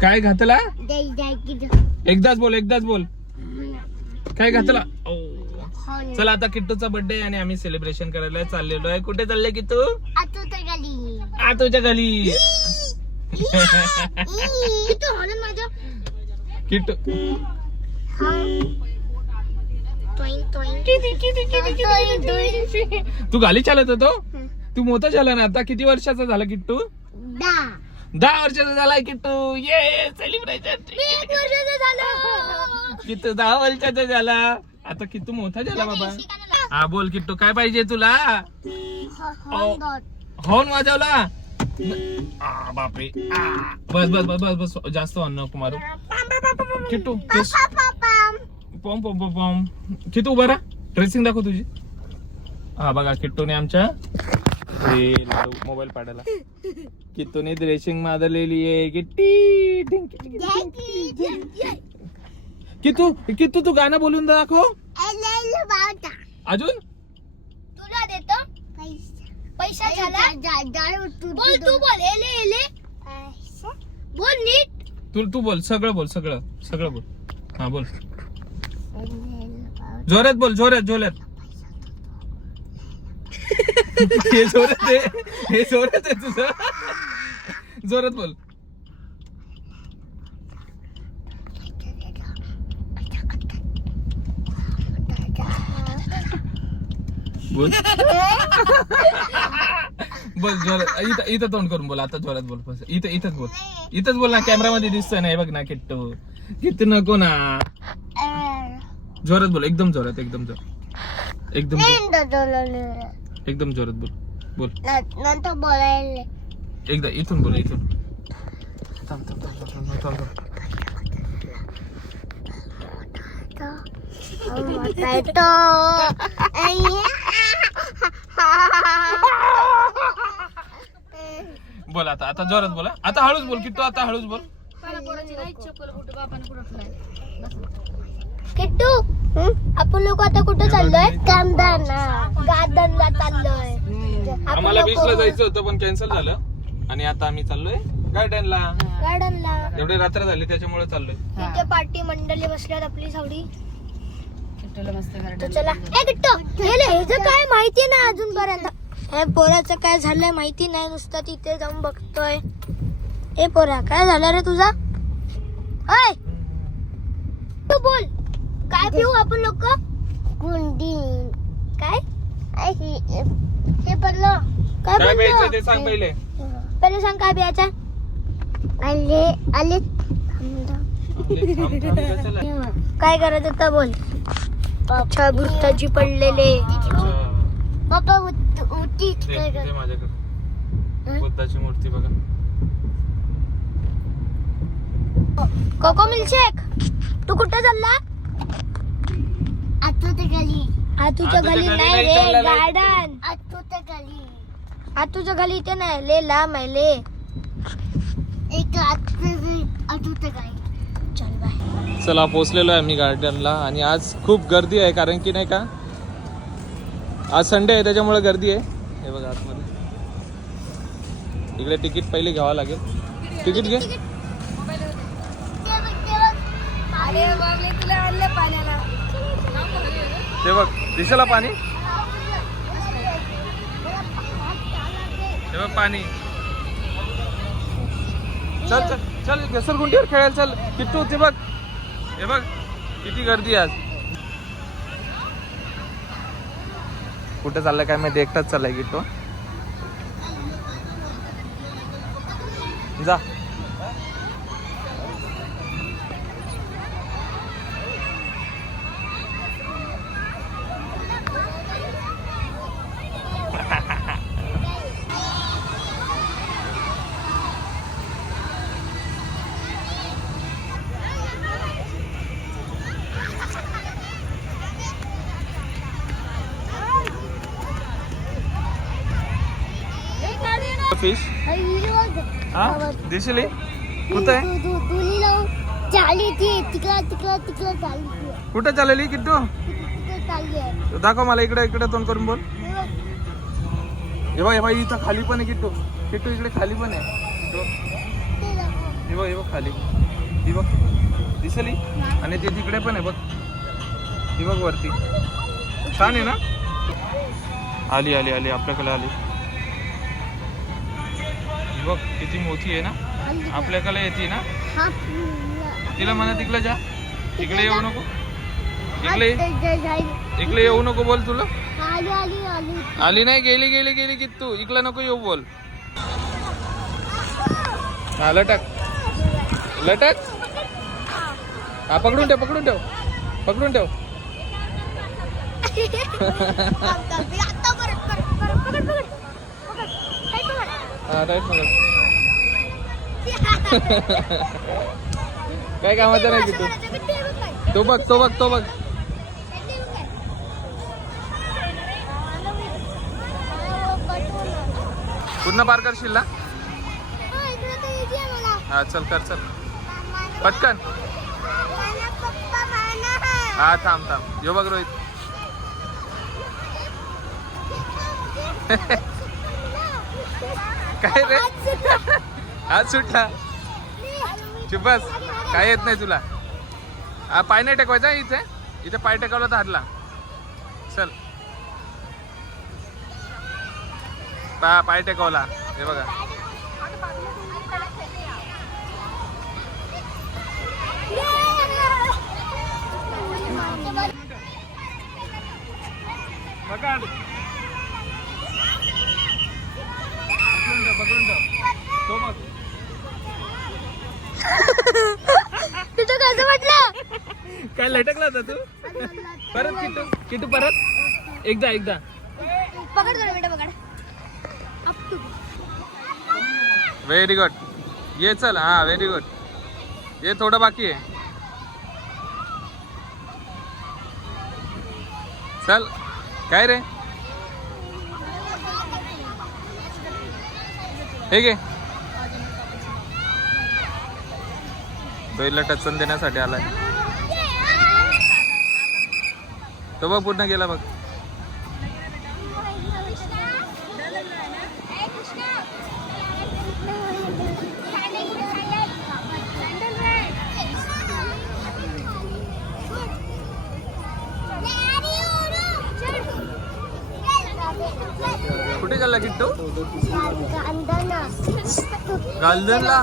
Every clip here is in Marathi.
काय घातला? एकदाच बोल एकदाच बोल. काय घातला. हो. चला आता किट्टूचा बर्थडे आणि आम्ही सेलिब्रेशन करायला चाललेलो आहे. कुठे चालले किट्टू? आता तर गाली. किट्टू. तू गाली चालत होतो तू मोठा झाला ना आता? किती वर्षाचा झाला किट्टू? दहा वर्षाचा झालाय किट्टू ये सेलिब्रेशन झालं. किट्टू दहा वर्षाचा झाला. आता किट्टू मोठा झाला बाबा. हा बोल किट्टू काय पाहिजे तुला? Horn horn वाजवला. आ, बापरे. बस बस बस बस बस. जास्त अन्न नको मारू. किट्टू पॉम पॉम पॉम पॉम. किती उभा राहा. ड्रेसिंग दाखव तुझी. हा बघा किट्टूने आमच्या मोबाईल पाडायला. किट्टूने ड्रेसिंग मारलेली आहे. टिंग, टिंग. किट्टू किट्टू तू गाणं बोलून दाखव. अजून? तुला देतो? पैसा. झाला? बोल तू बोल. एले एले. बोल नीट. तू तू बोल सगळं बोल सगळं सगळं बोल. हा बोल. जोरात बोल जोरात जोरात. हे जोरात आहे. हे जोरात आहे तुझं. जोरात बोल. बोल. बोल जोरात. इथं इथं तोंड करून बोल. आता जोरात बोल. बस. इथं इथंच बोल. इथंच बोल ना. कॅमेरामध्ये दिसतोय ना. हे बघ ना किट्टू. किती नको ना. जोरात बोल. एकदम जोरात एकदम जोरात. एकदम जोरात. एकदम जोरात बोल. बोल. नंतर बोलायला. एकदा इथून बोल इथून. थांब थांब थांब थांब थांब थांब थांब. बोल आता आता जोरात बोला आता हळूच बोल किट्टू आता हळूच बोल. किट्टू! आपण लोक आता कुठे चाललोय? कामदारला गार्डनला चाललोय. आम्हाला बीचला जायचं होतं पण कॅन्सल झालं. आणि आता आम्ही चाललोय गार्डनला. गार्डनला. एवढे रात्र झाली त्याच्यामुळे चाललोय. तिथे पार्टी मंडळी बसल्यात आपली सावडी चला. ए किट्टू हे ह्याचं काय माहिती नाही अजूनपर्यंत. हे पोराचं काय झालंय माहिती नाही नुसतं तिथे जाऊन बघतोय. ए पोरा काय झालं रे तुझा? तू बोल. काय पिऊ आपण लोक? गुंडी काय? हे? पडलं काय काय प्यायचं पडलं ते सांग पहिले. पहिले सांग काय प्यायचं? आले आले. थांब, थांब, चला. काय करायचं तर बोल. अच्छा भुताची पडलेले. अच्छा. बाबा उठी दे, दे माझ्याकडे. बुद्धाची मूर्ती बघा. Cocoa milkshake? तू कुठे चालला? आतूच्या गली आतूच्या आतूच्या गली नाही नाही रे चालला. गार्डन. आतूच्या गली आतूच्या गली इथे नाही ले लांब आहे ले एक आतूच्या गली चल बाय. चला पोहोचलेलो आहे आम्ही गार्डनला आणि आज खूप गर्दी आहे कारण की नाही का? आज संडे आहे त्याच्यामुळे गर्दी आहे. हे बघा आतमध्ये. इकडे तिकीट पहिले घ्यावं लागेल. तिकीट घे. अरे बाबले तुला आणलं पाण्याला. ते बघ दिसला पाणी? ते बघ पाणी. चल चल चल घसरगुंडीवर खेळायला चल. किट्टू ते बघ. हे बघ किती गर्दी आहे आज. कुठे चाललाय काय माहिती? एकटाच चाललाय किट्टू. जा. फिश हा दिसली कुठं आहे? चालली कुठं किट्टू? चालली आहे. दाखव मला इकडे इकडे तोंड करून बोल. हे बघ. हे बघ इथं खाली पण आहे किट्टू. किट्टू इकडे खाली पण आहे. हे बघ. ही बघ खाली. ही बघ. दिसली आणि ते तिकडे पण आहे बघ. ही बघ वरती. छान आहे ना? आली आली आली. आपल्याकडे आली. बघ किती मोठी आहे ना? आपल्याकडे येते ना? तिला म्हणा तिकडे जा. इकडे येऊ नको. इकडे इकडे येऊ नको बोल तुला. आली आली आली. नाही गेली गेली गेली की तू. इकडे नको येऊ बोल. हा लटक. लटक. हा पकडून ठेव पकडून ठेव. पकडून ठेव आता परत परत परत पकड पकड पकड काय पकड हा राईट पकड काय कामाचं नाही की तू तो बघ तो बघ तो बघ. पूर्ण पार करशील ना? हा चल कर चल. पटकन. हा थांब थांब. यो बघ रोहित. काय रे? आज सुटला. बस काय येत नाही तुला? हा पाय नाही टेकवायचा इथे? इथे पाय टेकवला तर हरला चल. पा पाय टेकवला. हे बघा. पकड पकडून ठेव पकडून ठेव तो बघ तुझं कसं वाटलं काय लटकला होता तू? परत किटू? किटू परत? एकदा एकदा. पकड दोन मिनिटं पकड. अप टू व्हेरी गुड ये चल हा व्हेरी गुड ये थोडं बाकी आहे. चल काय रे? हे घे. बैलला टचन देण्यासाठी आलाय. तो बघ पूर्ण गेला बघ. कुठे चालला किट्टू? गाल्डनला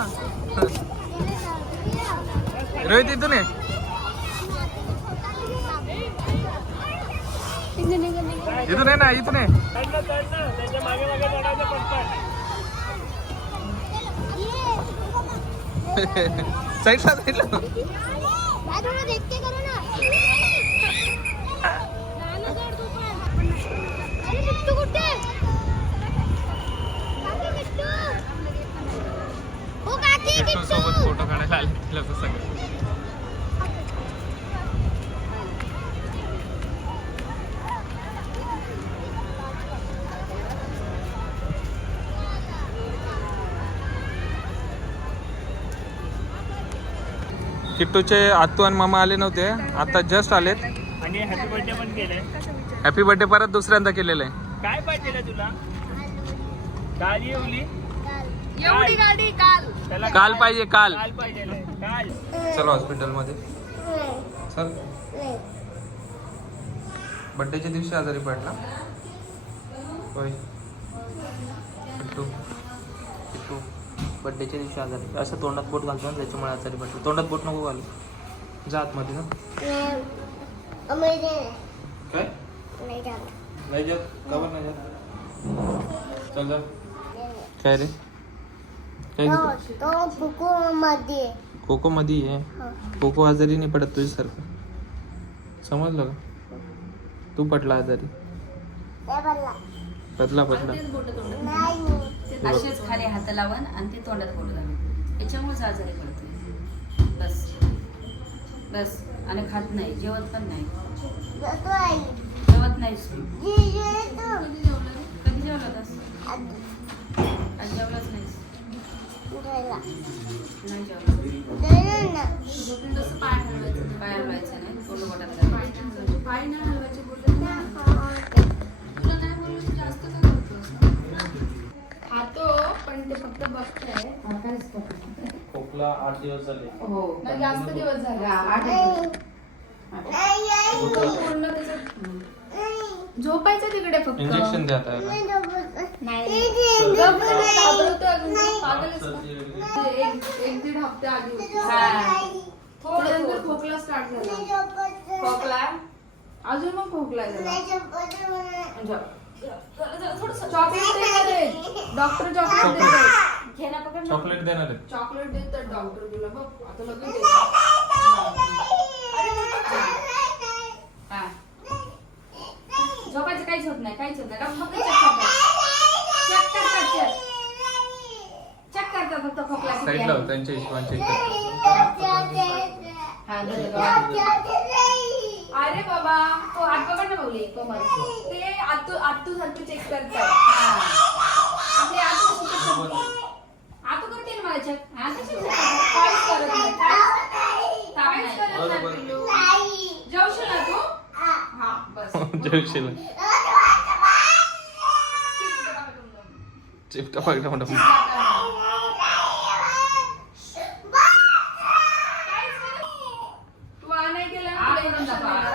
रोहित इथून आहे इथून आहे ना इथून आहे साईडला साईडला सोबत फोटो काढायला आले सगळं. किट्टूचे आत्तू आणि मामा आले नव्हते. आता जस्ट आलेत. आणि हॅपी बर्थडे पण केलंय. हॅपी बर्थडे परत दुसऱ्यांदा केलेलं आहे. काय पाहिजे तुला? काल एवढी? गाडी काल. त्याला काल पाहिजे काल. काल पाहिजे काल. चल हॉस्पिटलमध्ये चल. बड्डेच्या दिवशी आजारी पडला. होय. बड्डेच्या दिवशी आजारी. असं तोंडात बोट घालतो ना त्याच्यामुळे आजारी पडतो. तोंडात बोट नको घालू. जा आतमध्ये ना. काय? नाही जात. नाही जात? चल जा. काय रे? काय मध्ये आहे. कोको आजारी नाही पडत तुझ्यासारखं. समजलं का? तू पडला आजारी. पडला असेच खाली हात लावून आणि ते तोंडात बोट घालून. याच्यामुळेच आजारी पडतो. बस. बस. आणि खात नाही. जेवत पण नाही. जेवत नाहीस तू. कधी जेवला होतास आज जेवलाच नाहीस. नाही जेवला. पाय हलवायचं. नाही. तोंड बोटात घालायचं. खातो पण ते फक्त बघताय. खोकला आठ दिवस झाले. हो. नाही जास्त दिवस झाले. आठ दिवस. पूर्ण त्याचं झोपायचं तिकडे फक्त. इंजेक्शन द्या. गप घाबरतो अजून. एक एक दीड हप्ते आधी होती. हा. त्यानंतर खोकला स्टार्ट झाला. खोकला? अजून मग खोकला झाला. चॉकलेट देतात डॉक्टर चॉकलेट देतात घे ना पकड ना. चॉकलेट देणार आहे चॉकलेट देतात डॉक्टर तुला बघ आता लगेच देतात. हा. झोपायचं काहीच होत नाही काहीच होत नाही डॉक्टर फक्त चेक करतात चेक करतात चेक चेक करतात फक्त खोकला किती आहे. त्यांच्या हिशोबाने कर. हा, दे. अरे बाबा तो हात पकड ना भाऊली कोमल ते आतू आतू सारखं चेक करतात हा. आपले आतू कशी check करते? आतू करते ना मला check. हा, कशी check करते? काहीच करत नाही काहीच ताप काहीच नाही. करत नाही पिल्लू. जेवशील ना तू हा बस जेवशील चिपटा पाकटा म्हणतो तू आ नाही केलं ना, आ तुला करून injection दाखवा. देणार,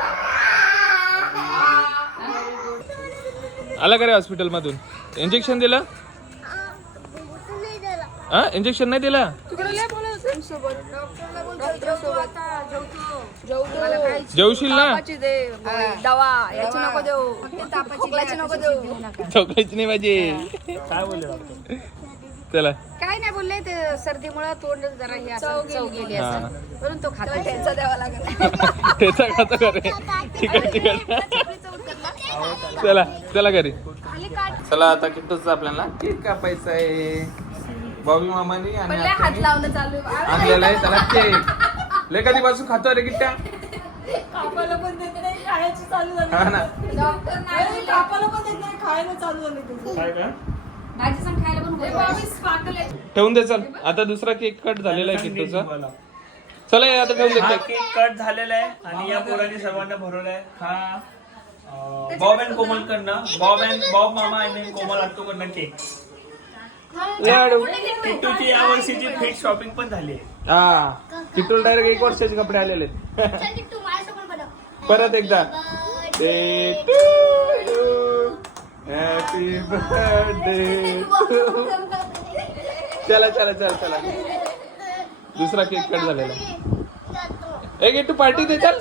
हा? आला का रे हॉस्पिटल मधून इंजेक्शन दिलं? हा? इंजेक्शन नाही दिलं? जेवशील ना? दवा याची नको देऊ. खोकल्याची नको देऊ. चौकायची नाही पाहिजे काय बोलले डॉक्टर? चला. काय नाही बोलले ते सर्दीमुळे तोंड जरा हे असं चव गेली. असं. म्हणून तो खातो. त्यांचा द्यावा लागेल. त्याचा खाता का रे? तिकड तिकड चला चला घरी. चला आता किट्टूच आपल्याला. केक कापायचा आहे. बॉबी मामानी आणि हात आत्यानी. लावणं चालू आहे. आणलेला आहे त्याला केक लय कधीपासून खातो रे किट्ट्या कापायला पण देत नाही खायची चालू झाली. हा ना. डॉक्टर नाही. कापायला पण देत नाही खायला चालू झाली तुझं. काय काय भाजी सांग खायला पण हे नको. बाबी स्पार्कल आहे. ठेवून दे चल. आता दुसरा केक कट झालेला आहे किट्टूचा. चला हे आता ठेवून दे केक. कट झालेला आहे. आणि या पोरांनी सर्वांना भरवलाय. हा बॉब अँड कोमल कडनं बॉब अँड बॉब मामा आणि कोमल आत्तू कडनं केक लाडू. किट्टूची या वर्षीची फिट शॉपिंग पण झाली आहे. हा. किट्टूला डायरेक्ट एक वर्षाचे कपडे आलेले परत एकदा. हॅपी बर्थडे चला चला चला चला. दुसरा केक कट झालेला. एक तू पार्टी दे चल.